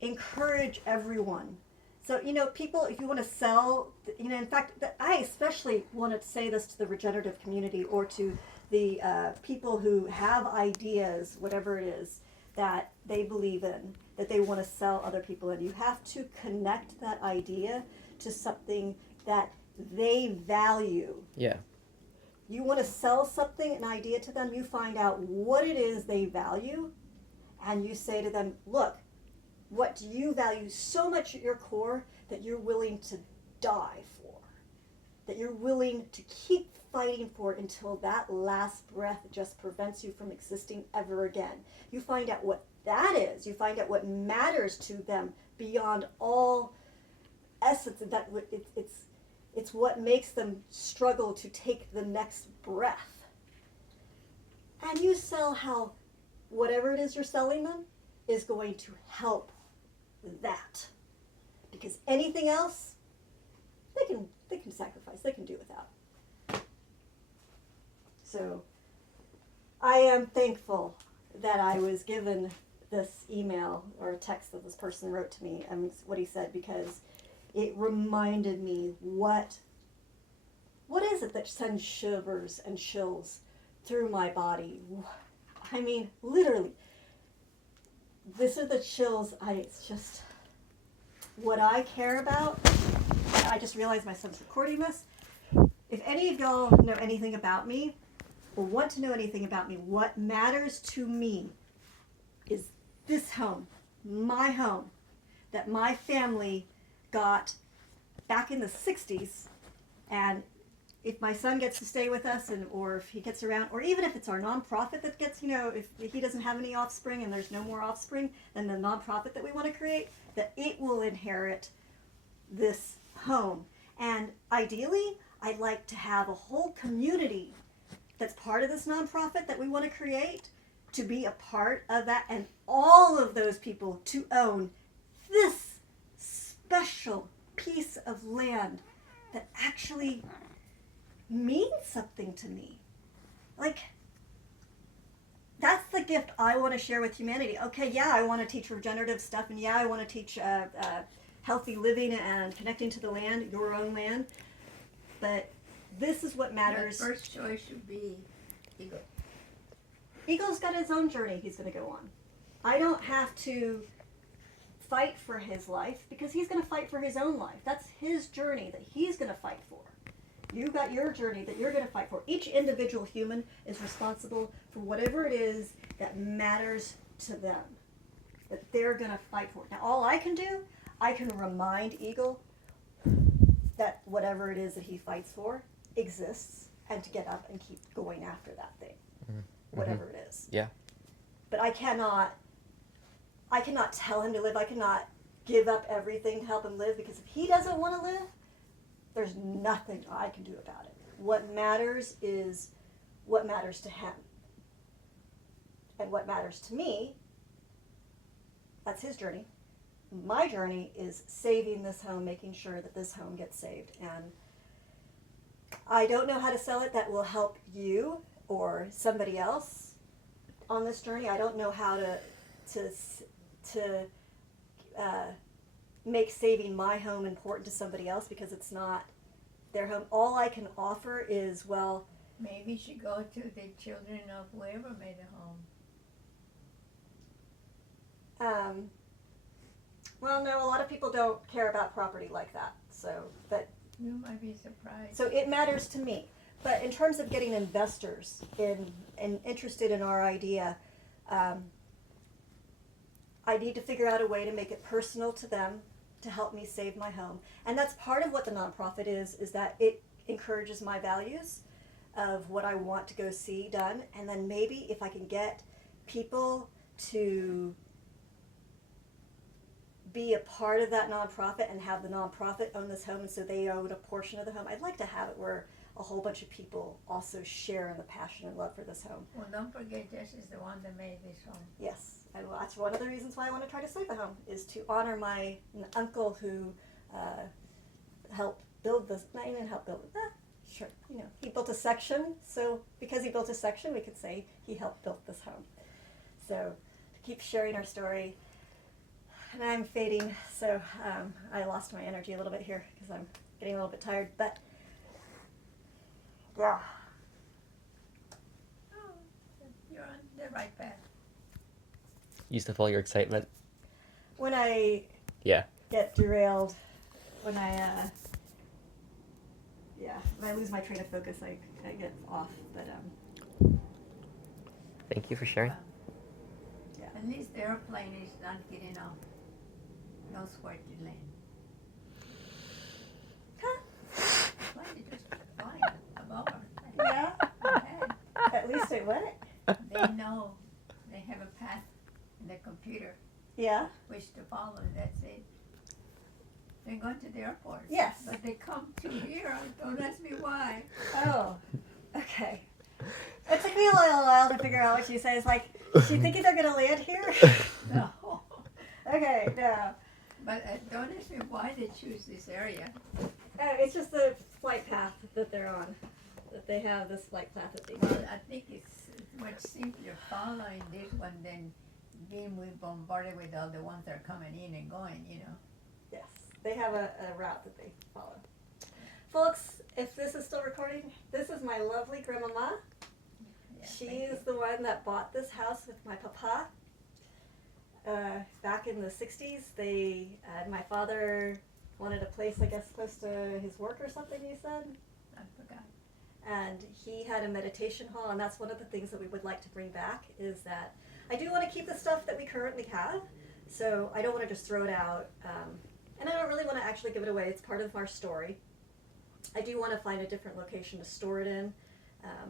encourage everyone. So, people, if you want to sell, in fact, I especially want to say this to the regenerative community or to the people who have ideas, whatever it is, that they believe in, that they want to sell other people in. You have to connect that idea to something that they value. Yeah. You want to sell something, an idea to them, you find out what it is they value, and you say to them, look, what do you value so much at your core that you're willing to die for? That you're willing to keep fighting for it until that last breath just prevents you from existing ever again. You find out what that is. You find out what matters to them beyond all essence. That it's what makes them struggle to take the next breath. And you sell how whatever it is you're selling them is going to help that. Because anything else, they can sacrifice, they can do without. So I am thankful that I was given this email or a text that this person wrote to me and what he said, because it reminded me what is it that sends shivers and chills through my body. I mean, literally, this are the chills. It's just what I care about. I just realized my son's recording this. If any of y'all know anything about me or want to know anything about me, what matters to me is this home, my home, that my family got back in the 60s. And if my son gets to stay with us, or if he gets around, or even if it's our nonprofit that gets, if he doesn't have any offspring and there's no more offspring, then the nonprofit that we want to create, that it will inherit this home. And ideally, I'd like to have a whole community that's part of this nonprofit that we want to create to be a part of that, and all of those people to own this special piece of land that actually means something to me. Like, that's the gift I want to share with humanity. Okay, yeah, I want to teach regenerative stuff, and yeah, I want to teach healthy living and connecting to the land, your own land. But this is what matters. My first choice should be Eagle. Eagle's got his own journey he's going to go on. I don't have to fight for his life because he's going to fight for his own life. That's his journey that he's going to fight for. You got your journey that you're going to fight for. Each individual human is responsible for whatever it is that matters to them, that they're going to fight for. Now, all I can do, I can remind Eagle that whatever it is that he fights for exists, and to get up and keep going after that thing, whatever it is. Yeah. But I cannot tell him to live. I cannot give up everything to help him live, because if he doesn't want to live, there's nothing I can do about it. What matters is what matters to him. And what matters to me, that's his journey. My journey is saving this home, making sure that this home gets saved. And I don't know how to sell it that will help you or somebody else on this journey. I don't know how to make saving my home important to somebody else, because it's not their home. All I can offer is, well, maybe you should go to the children of whoever made a home. Well, no, a lot of people don't care about property like that. So, but You might be surprised. so it matters to me. But in terms of getting investors and interested in our idea, I need to figure out a way to make it personal to them, to help me save my home. And that's part of what the nonprofit is that it encourages my values of what I want to go see done. And then maybe if I can get people to be a part of that nonprofit and have the nonprofit own this home, and so they own a portion of the home. I'd like to have it where a whole bunch of people also share in the passion and love for this home. Well, don't forget Jess is the one that made this home. Yes, and that's one of the reasons why I want to try to save the home, is to honor my uncle who helped build this. Not even helped build it. Sure, he built a section. So because he built a section, we could say he helped build this home. So to keep sharing our story. and I'm fading, so I lost my energy a little bit here because I'm getting a little bit tired. But yeah, Oh, you're on the right path. Used to follow your excitement. when I Yeah. get derailed, when I when I lose my train of focus, I get off. But Thank you for sharing. yeah, At least the airplane is not getting off. Knows where to land. Plane is just flying above our head. yeah. Our head. At least it went. They know. They have a path in the computer Yeah. which to follow, and that's it. They're going to the airport. Yes. But they come to here. Don't ask me why. Oh. Okay. It took me a little while to figure out what she says. Like, she thinking they're gonna land here? No. Okay, no. But don't ask me why they choose this area. It's just the flight path that they're on. That they have this flight path that they Well, do. I think it's much simpler following this one than being bombarded with all the ones that are coming in and going, you know. Yes. They have a route that they follow. Folks, if this is still recording, this is my lovely grandmama. Yeah, She thank is the one that bought this house with my papa. Back in the 60s, my father wanted a place, I guess, close to his work or something, you said? I forgot. And he had a meditation hall, and that's one of the things that we would like to bring back, is that I do want to keep the stuff that we currently have, so I don't want to just throw it out, and I don't really want to actually give it away. It's part of our story. I do want to find a different location to store it in,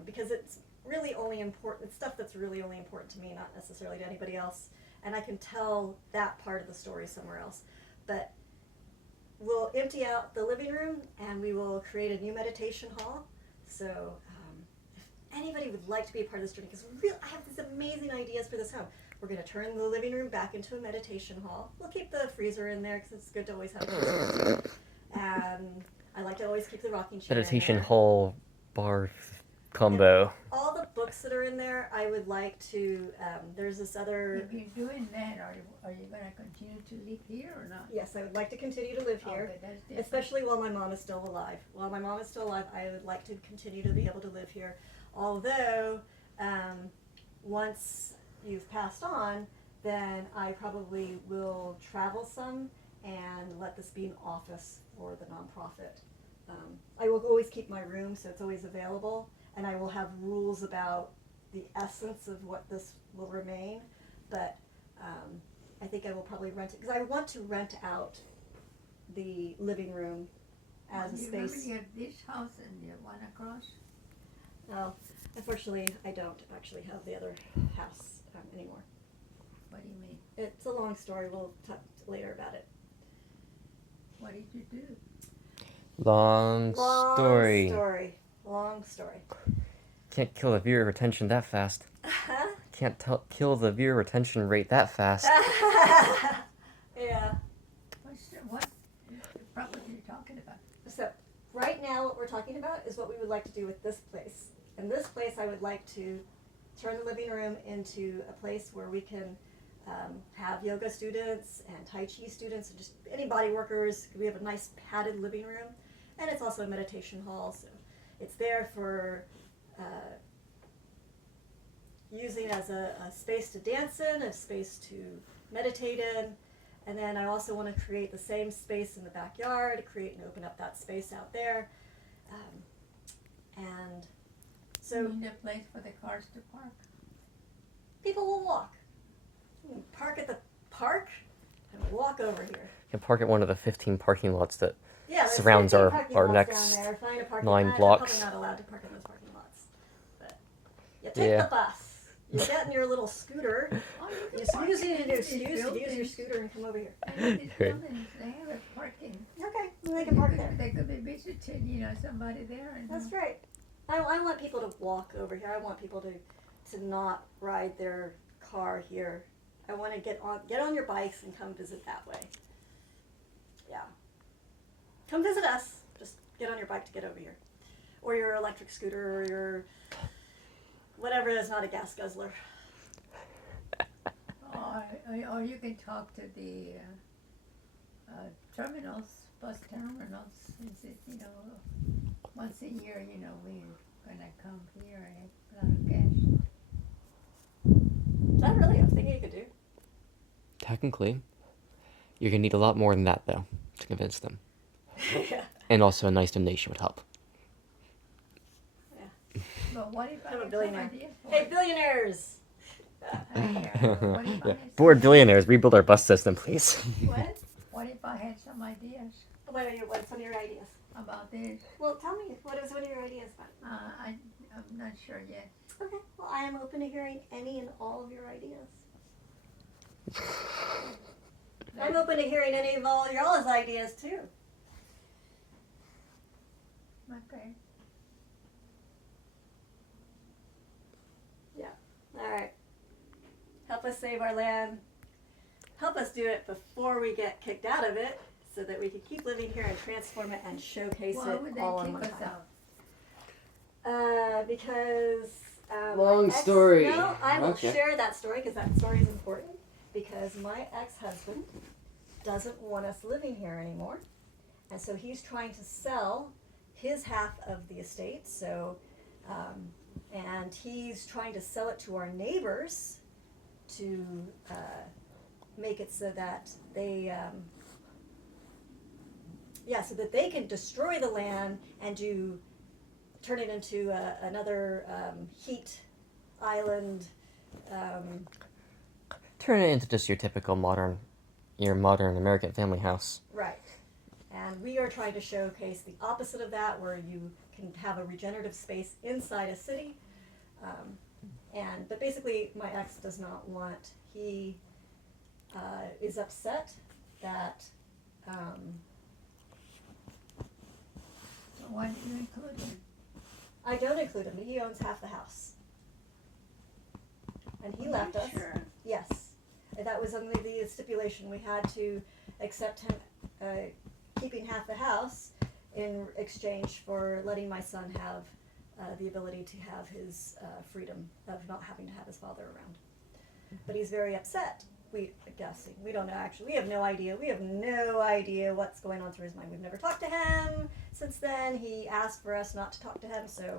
because it's really only important, it's stuff that's really only important to me, not necessarily to anybody else, and I can tell that part of the story somewhere else. But we'll empty out the living room, and we will create a new meditation hall. So if anybody would like to be a part of this journey, because I have these amazing ideas for this home. We're going to turn the living room back into a meditation hall. We'll keep the freezer in there because it's good to always have a freezer. And I like to always keep the rocking chair Meditation in there. hall bar combo. All the books that are in there, I would like to, there's this other, If you're doing that, are you going to continue to live here or not? yes, I would like to continue to live here. Okay, that's different. Especially while my mom is still alive. While my mom is still alive, I would like to continue to be able to live here. Although, once you've passed on, then I probably will travel some and let this be an office for the nonprofit. I will always keep my room, so it's always available, and I will have rules about the essence of what this will remain. But I think I will probably rent it, because I want to rent out the living room as a You remember space. you have this house and the one across? Oh, unfortunately, I don't actually have the other house anymore. What do you mean? It's a long story. We'll talk later about it. What did you do? Long story. Long story. Can't kill the viewer retention that fast. Can't kill the viewer retention rate that fast. Yeah. What property are you talking about? So right now what we're talking about is what we would like to do with this place. In this place I would like to turn the living room into a place where we can have yoga students and Tai Chi students and just any body workers. We have a nice padded living room, and it's also a meditation hall, so it's there for using as a space to dance in, a space to meditate in. And then I also want to create the same space in the backyard, create and open up that space out there. And so You need a place for the cars to park. people will walk. You can park at the park and walk over here. You can park at one of the 15 parking lots that Yeah, there's surrounds 15 our parking lots next down there. Find a parking 9 lot. blocks. You're probably not allowed to park in those parking lots. But you take Yeah. the bus. You get in your little scooter. Oh, You can park use it in as an these excuse to use your buildings. scooter and come over here. And these Right. buildings, they have a parking. Okay, well, they can park They there. could- They could be visiting, somebody there. And That's right. I want people to walk over here. I want people to not ride their car here. I want to get on your bikes and come visit that way. Yeah. Come visit us. Just get on your bike to get over here. Or your electric scooter or your whatever is not a gas guzzler. Oh, or you can talk to the terminals, bus terminals. Is it, once a year, we're gonna come here and put out a cash. Is that really a thing you could do? Technically, you're gonna need a lot more than that though to convince them, Yeah. and also a nice donation would help. But what if I I'm a had some billionaire. idea for Hey, it? Billionaires! What if I Yeah. had Board some- billionaires, rebuild our bus system, please. What? What if I had some ideas What's some of your ideas? about this? Well, tell me, what are your ideas about? I'm not sure yet. Okay, well, I am open to hearing any and all of your ideas. I'm open to hearing any of all y'all's ideas, too. Okay. All right. Help us save our land. Help us do it before we get kicked out of it so that we can keep living here and transform it and showcase Why it would they all in kick one us time. out? Because Long my ex- story. No, I will Okay. share that story because that story is important. Because my ex-husband doesn't want us living here anymore, and so he's trying to sell his half of the estate. So, and he's trying to sell it to our neighbors to make it so that they. So that they can destroy the land and turn it into another heat island. Turn it into just your typical modern American family house. Right. And we are trying to showcase the opposite of that, where you can have a regenerative space inside a city. But basically, my ex does not want. He is upset that. So why do you include him? I don't include him. He owns half the house. And he left us. Sure. Yes. And that was only the stipulation. We had to accept him keeping half the house in exchange for letting my son have the ability to have his freedom of not having to have his father around. But he's very upset. We don't know actually. We have no idea. We have no idea what's going on through his mind. We've never talked to him since then. He asked for us not to talk to him, so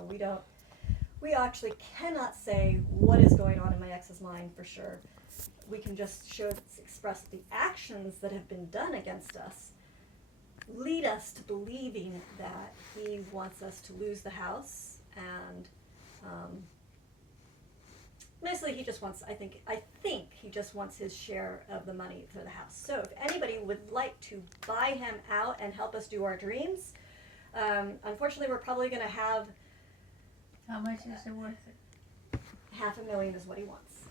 we actually cannot say what is going on in my ex's mind for sure. We can just express the actions that have been done against us lead us to believing that he wants us to lose the house, and mostly he just wants, I think he just wants his share of the money for the house. So if anybody would like to buy him out and help us do our dreams, unfortunately we're probably going to have How much is it worth? $500,000 is what he wants.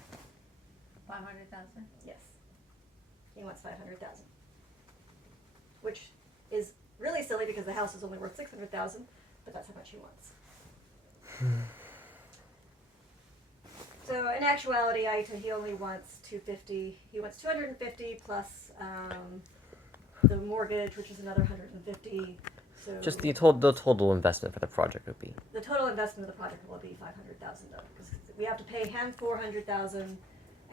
500,000. Yes. He wants 500,000. Which is really silly because the house is only worth 600,000, but that's how much he wants. So in actuality, he only wants 250. He wants 250 plus the mortgage, which is another 150. So Just the total investment for the project would be. the total investment of the project will be $500,000 because we have to pay him $400,000,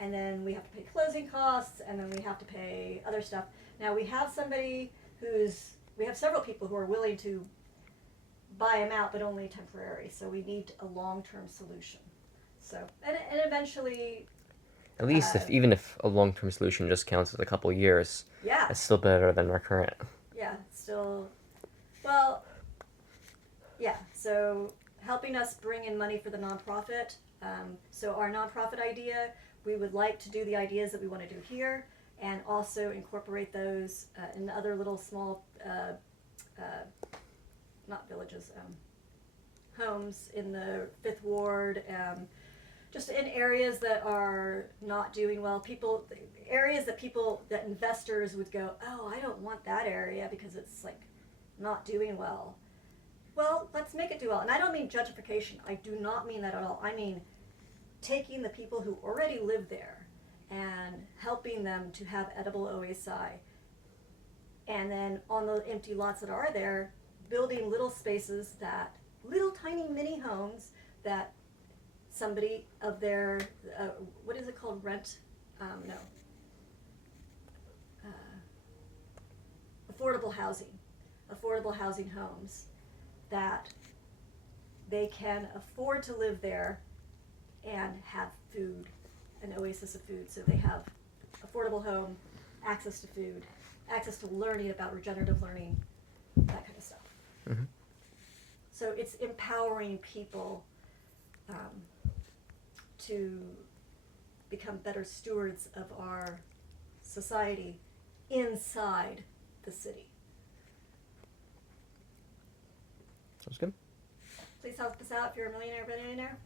and then we have to pay closing costs, and then we have to pay other stuff. Now we have we have several people who are willing to buy him out, but only temporary. So we need a long-term solution. So and eventually, At least even if a long-term solution just counts as a couple years, yeah, it's still better than our current. yeah, still, well, yeah. So helping us bring in money for the nonprofit. So our nonprofit idea, we would like to do the ideas that we want to do here, and also incorporate those in other little small, not villages, homes in the 5th Ward, just in areas that are not doing well. Areas that investors would go, oh, I don't want that area because it's like not doing well. Well, let's make it do well. And I don't mean gentrification. I do not mean that at all. I mean taking the people who already live there and helping them to have edible OSI. And then on the empty lots that are there, building little spaces little tiny mini homes that somebody of their, what is it called, rent no, affordable housing homes that they can afford to live there and have food, an oasis of food. So they have affordable home, access to food, access to learning about regenerative learning, that kind of stuff. Mhm. So it's empowering people to become better stewards of our society inside the city. Sounds good. Please help us out if you're a millionaire or billionaire.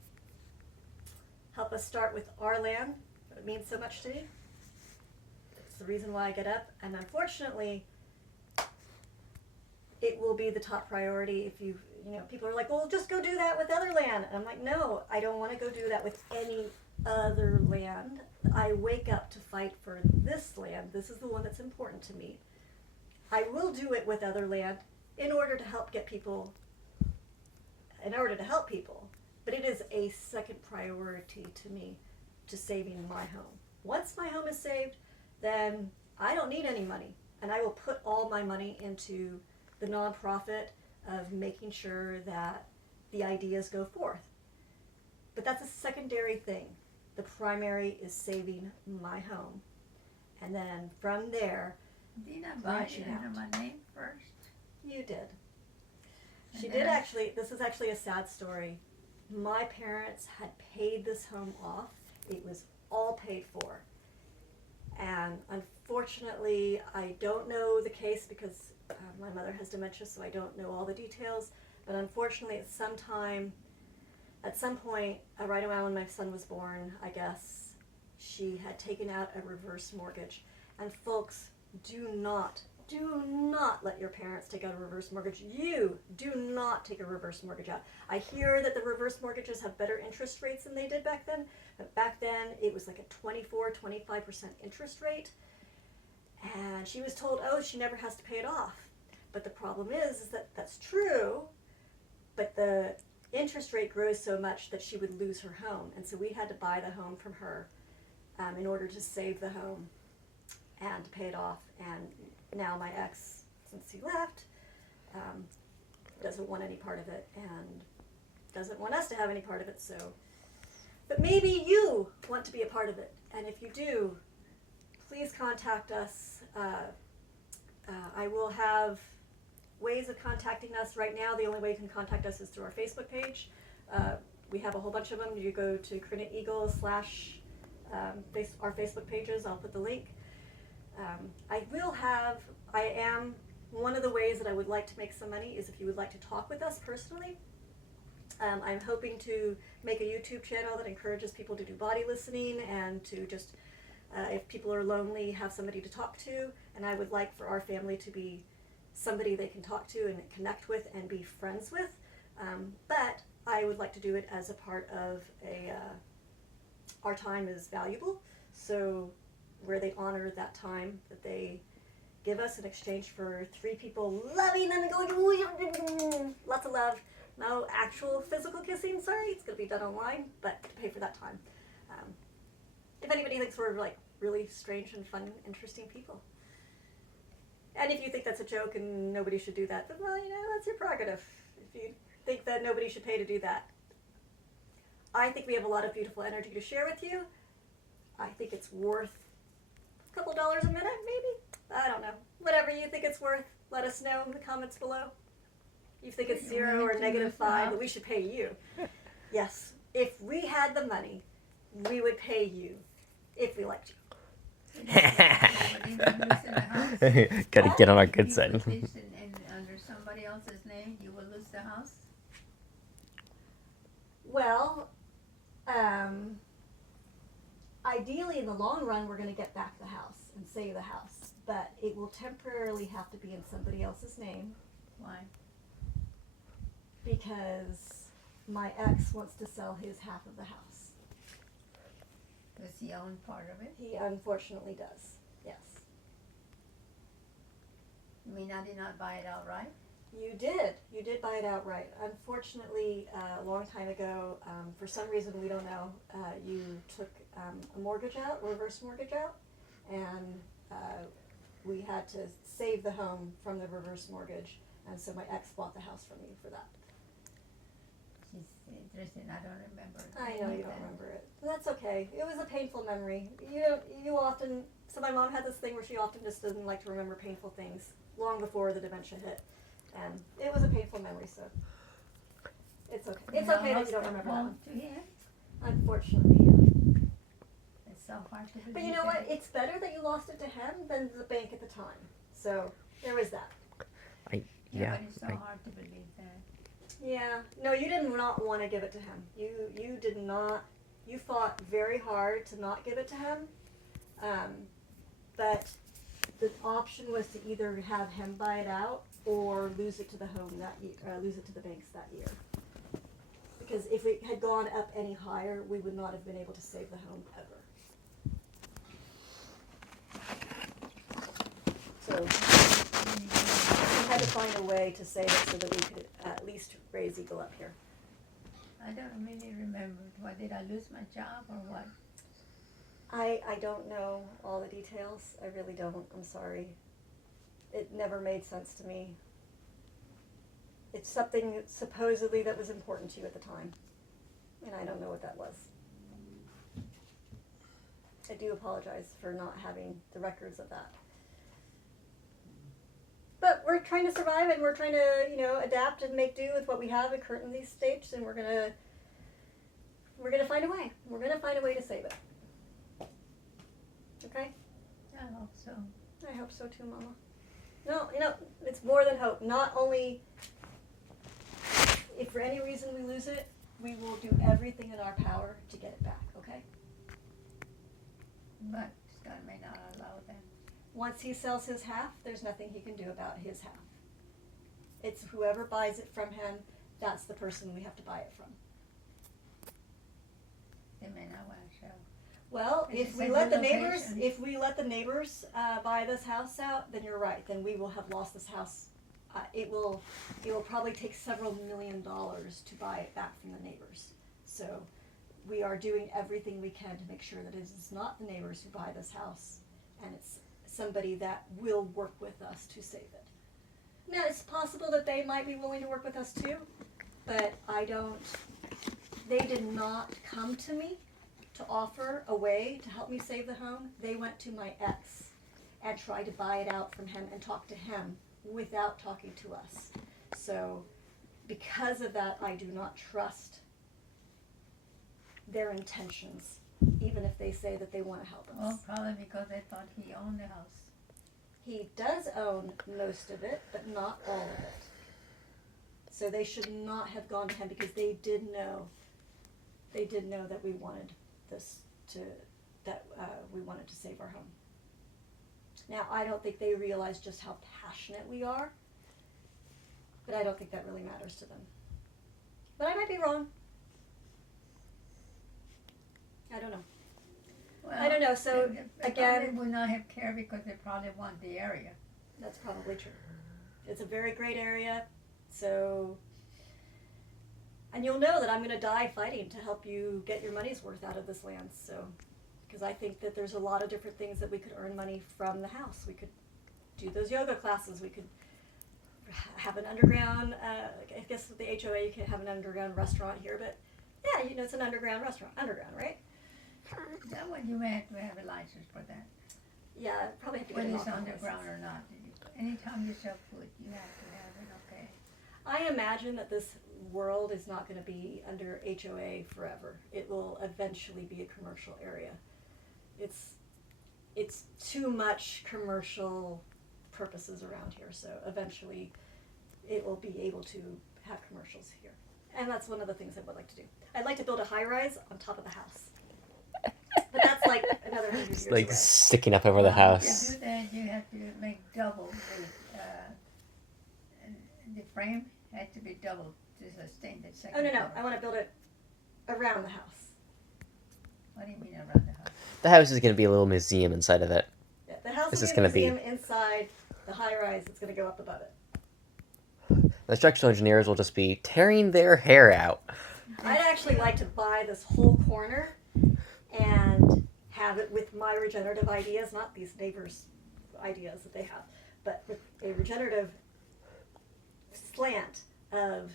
Help us start with our land. It means so much to me. It's the reason why I get up. And unfortunately, it will be the top priority if you know, people are like, well, just go do that with other land. And I'm like, no, I don't want to go do that with any other land. I wake up to fight for this land. This is the one that's important to me. I will do it with other land in order to help people, but it is a second priority to me to saving my home. Once my home is saved, then I don't need any money, and I will put all my money into the nonprofit of making sure that the ideas go forth. But that's a secondary thing. The primary is saving my home, and then from there, Did I buy it branching under out. my name first? You did. And She then did I- actually. This is actually a sad story. My parents had paid this home off. It was all paid for. And unfortunately, I don't know the case because my mother has dementia, so I don't know all the details. But unfortunately, at some point, right around when my son was born, I guess, she had taken out a reverse mortgage. And folks, do not let your parents take out a reverse mortgage. You do not take a reverse mortgage out. I hear that the reverse mortgages have better interest rates than they did back then, but back then it was like a 24-25% interest rate. And she was told, oh, she never has to pay it off. But the problem is that that's true, but the interest rate grows so much that she would lose her home. And so we had to buy the home from her in order to save the home and to pay it off. And now my ex, since he left, doesn't want any part of it and doesn't want us to have any part of it. So, but maybe you want to be a part of it, and if you do, please contact us. I will have ways of contacting us. Right now, the only way you can contact us is through our Facebook page. We have a whole bunch of them. You go to Credit Eagle / our Facebook pages. I'll put the link. One of the ways that I would like to make some money is if you would like to talk with us personally. I'm hoping to make a YouTube channel that encourages people to do body listening and to just, if people are lonely, have somebody to talk to. And I would like for our family to be somebody they can talk to and connect with and be friends with. But I would like to do it as a part of our time is valuable. So where they honor that time that they give us in exchange for 3 people loving them and going, ooh, lots of love. No actual physical kissing, sorry, it's going to be done online, but to pay for that time. If anybody thinks we're like really strange and fun, interesting people. And if you think that's a joke and nobody should do that, then well, that's your prerogative. If you think that nobody should pay to do that. I think we have a lot of beautiful energy to share with you. I think it's worth a couple dollars a minute, maybe? I don't know. Whatever you think it's worth, let us know in the comments below. You think it's 0 or -5, but we should pay you. Yes. If we had the money, we would pay you if we liked you. Gotta get on our good If side. you put this in under somebody else's name, you will lose the house? Well, ideally in the long run, we're going to get back the house and save the house. But it will temporarily have to be in somebody else's name Why? because my ex wants to sell his half of the house. Does he own part of it? He unfortunately does, yes. You mean I did not buy it outright? You did. You did buy it outright. Unfortunately, a long time ago, for some reason we don't know, you took a mortgage out, reverse mortgage out, and we had to save the home from the reverse mortgage, and so my ex bought the house from me for that. She's interesting. I don't remember. I know any you of don't that. remember it. That's okay. It was a painful memory. You often. So my mom had this thing where she often just doesn't like to remember painful things long before the dementia hit, and it was a painful memory. So it's okay. It's You okay that lost you don't the remember that home one. to him? Unfortunately, yeah. It's so hard to believe. But you know that. what? It's better that you lost it to him than the bank at the time. So there was that. Yeah, But it's so hard to believe that. Yeah. No, you did not want to give it to him. You did not. You fought very hard to not give it to him. But the option was to either have him buy it out or lose it to the home that year, lose it to the banks that year. Because if it had gone up any higher, we would not have been able to save the home ever. So we had to find a way to save it so that we could at least raise Eagle up here. I don't really remember. What, did I lose my job or what? I don't know all the details. I really don't. I'm sorry. It never made sense to me. It's something supposedly that was important to you at the time. And I don't know what that was. I do apologize for not having the records of that. But we're trying to survive and we're trying to, adapt and make do with what we have at currently these stages, and we're gonna find a way. We're gonna find a way to save it. Okay? I hope so. I hope so too, Mama. No, it's more than hope. Not only if for any reason we lose it, we will do everything in our power to get it back, okay? But God may not allow that. Once he sells his half, there's nothing he can do about his half. It's whoever buys it from him, that's the person we have to buy it from. They may not want to show. Well, It's if a we central let the neighbors buy this house out, then you're right. Then we will have lost this house. It will probably take several $1 million to buy it back from the neighbors. So we are doing everything we can to make sure that it is not the neighbors who buy this house, and it's somebody that will work with us to save it. Now, it's possible that they might be willing to work with us too, but they did not come to me to offer a way to help me save the home. They went to my ex and tried to buy it out from him and talk to him without talking to us. So because of that, I do not trust their intentions, even if they say that they want to help us. Well, probably because they thought he owned the house. He does own most of it, but not all of it. So they should not have gone to him because they did know that we wanted we wanted to save our home. Now, I don't think they realize just how passionate we are, but I don't think that really matters to them. But I might be wrong. I don't know. Well, I don't know, so, they again- probably would not have cared because they probably want the area. That's probably true. It's a very great area, so, and you'll know that I'm going to die fighting to help you get your money's worth out of this land, so, because I think that there's a lot of different things that we could earn money from the house. We could do those yoga classes, we could have an underground, I guess with the HOA you can't have an underground restaurant here, but yeah, it's an underground restaurant, right? That one you may have to have a license for that. Yeah, probably have to get Whether an it's alcohol underground license. or not. Anytime you sell food, you have to have it, okay? I imagine that this world is not going to be under HOA forever. It will eventually be a commercial area. It's too much commercial purposes around here, so eventually it will be able to have commercials here. And that's one of the things I would like to do. I'd like to build a high-rise on top of the house. But that's like another 100 years It's like away. sticking up over the house. To do that, you have to make double. The frame had to be double to sustain the second Oh, no, floor. I want to build it around the house. What do you mean around the house? The house is going to be a little museum inside of it. Yeah, the house This will is be a gonna be- museum inside the high-rise. It's going to go up above it. The structural engineers will just be tearing their hair out. I'd actually like to buy this whole corner and have it with my regenerative ideas, not these neighbors' ideas that they have, but with a regenerative slant of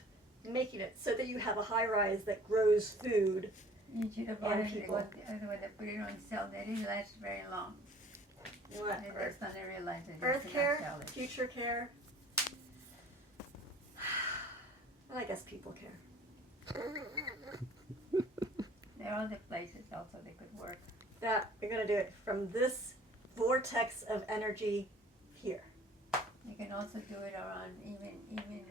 making it so that you have a high rise that grows food. You should have bought And it people. when they put it on sale. They didn't last very long. What? They just don't realize that they Earth cannot care, sell it. future care. I guess people care. There are other places also they could work. That you're gonna do it from this vortex of energy here. You can also do it around even in